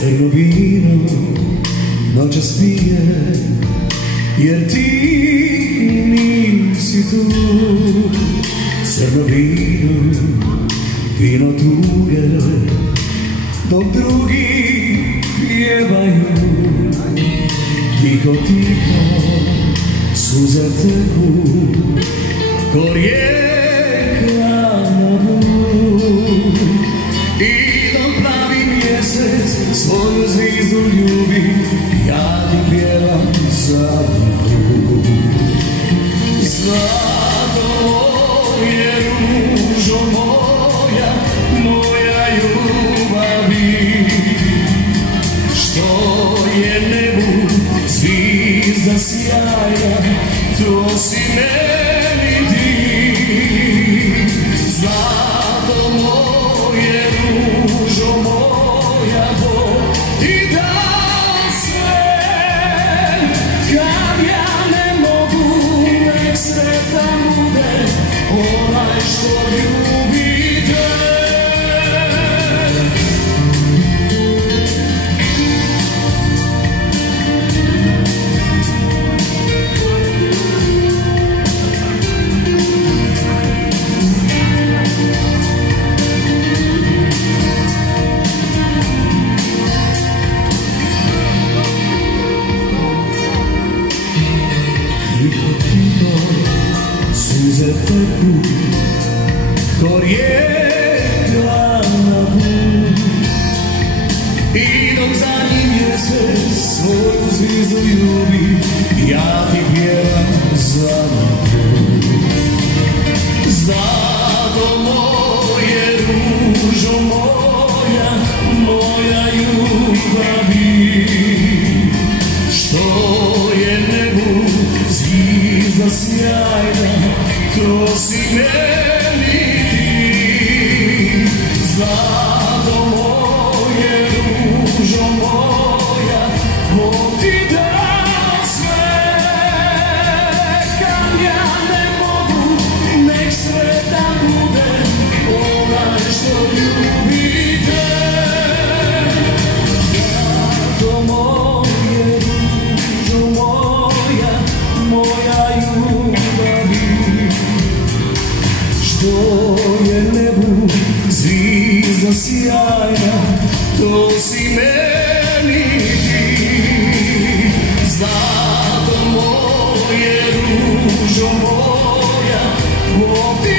Crno vino noćas pije, jer ti nisi tu. Crno vino, vino tuge, dok drugi pjevaju. Tiho, tiho, suze teku, ko rijeka na dnu. I dok pravi mjesec svoju zvizdu ljubi, ja ti pjevam za nju. Zlato je ružo moja, moja ljubavi, što je nebu zvizda sjajna, to si meni ti. Zlato moje, ružo moja, Bog ti dao sve. Kad ja ne mogu, nek sretan bude onaj što ljubi te. Suze teku, ko rijeka na dnu. I dok zadnji mjesec svoju zvizdu ljubi, ja ti pjevam za nju. Zlato moje, ružo moja, moja ljubavi, što je nebu zvizda sjajna, to si meni ti. Zlato moje, ružo moja, Bog ti dao sve. Kad ja ne mogu, nek sretan bude onaj što ljubi te. Zlato moje, ružo moja, moja ljubavi, što je nebu zvizda sjajna, to si meni ti. Zlato moje, ružo moja, Bog ti